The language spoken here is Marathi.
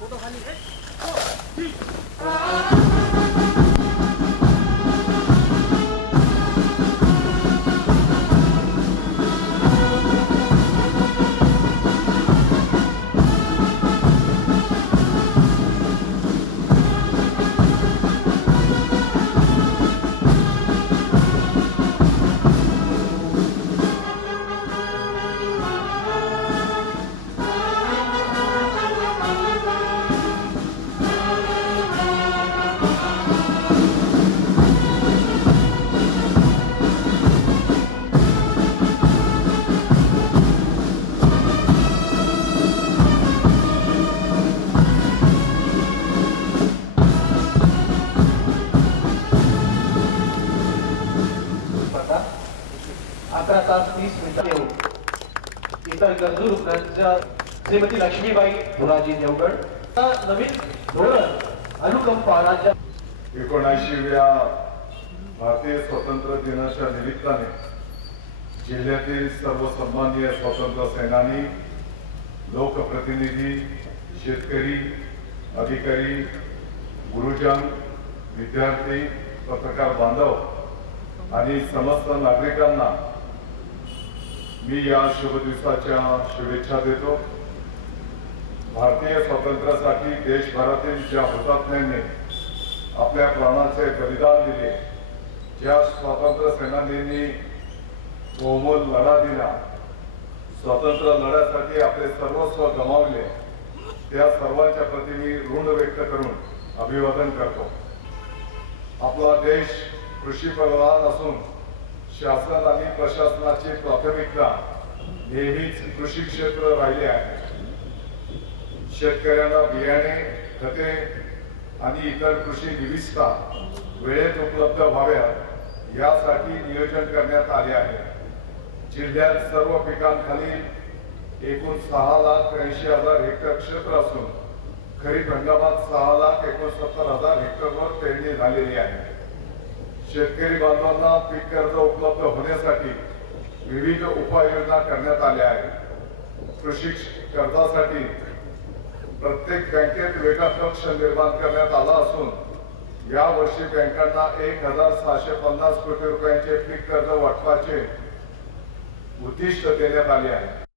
11 तास 30 मिनिटात येऊन इतर गरजू रुग्णांच्या श्रीमती लक्ष्मीबाई धुराजी देवगड नवीन धोरण अनुकंपा राज्य 79व्या भारतीय स्वातंत्र्य दिनाच्या निमित्ताने जिल्ह्यातील सर्व सन्माननीय स्वातंत्र्य सेनानी, लोकप्रतिनिधी, शेतकरी, अधिकारी, गुरुजन, विद्यार्थी, पत्रकार बांधव आणि समस्त नागरिकांना मी या शुभ दिवसाच्या शुभेच्छा देतो। भारतीय स्वातंत्र्यासाठी देशभरातील ज्या हुतात्म्यांनी आपल्या प्राणाचे बलिदान दिले, ज्या स्वातंत्र्य सेनानींनी बहुमोल लढा दिला, स्वातंत्र्य लढ्यासाठी आपले सर्वस्व गमावले, त्या सर्वांच्या प्रती मी ऋण व्यक्त करून अभिवादन करतो। आपला देश कृषीप्रधान असून शासन आणि प्रशासनाची प्राथमिकता नेहमीच कृषी क्षेत्र राहिले आहे। शेतकऱ्यांना बियाणे, खते आणि इतर कृषी निविष्ठा वेळेत उपलब्ध व्हाव्यात यासाठी नियोजन करण्यात आले आहे। जिल्ह्यात सर्व पिकांखाली एकूण 6,80,000 हेक्टर क्षेत्र असून खरीप हंगामात 6,69,000 हेक्टरवर पेरणी झालेली आहे। शेतकरी बांधवांना पीक कर्ज उपलब्ध होण्यासाठी विविध उपाययोजना करण्यात आल्या आहेत। कृषी कर्जासाठी प्रत्येक बँकेत वेगळा कक्ष निर्माण करण्यात आला असून या वर्षी बँकांना 1,650 कोटी रुपयांचे पीक कर्ज वाटपाचे उद्दिष्ट देण्यात आले आहे।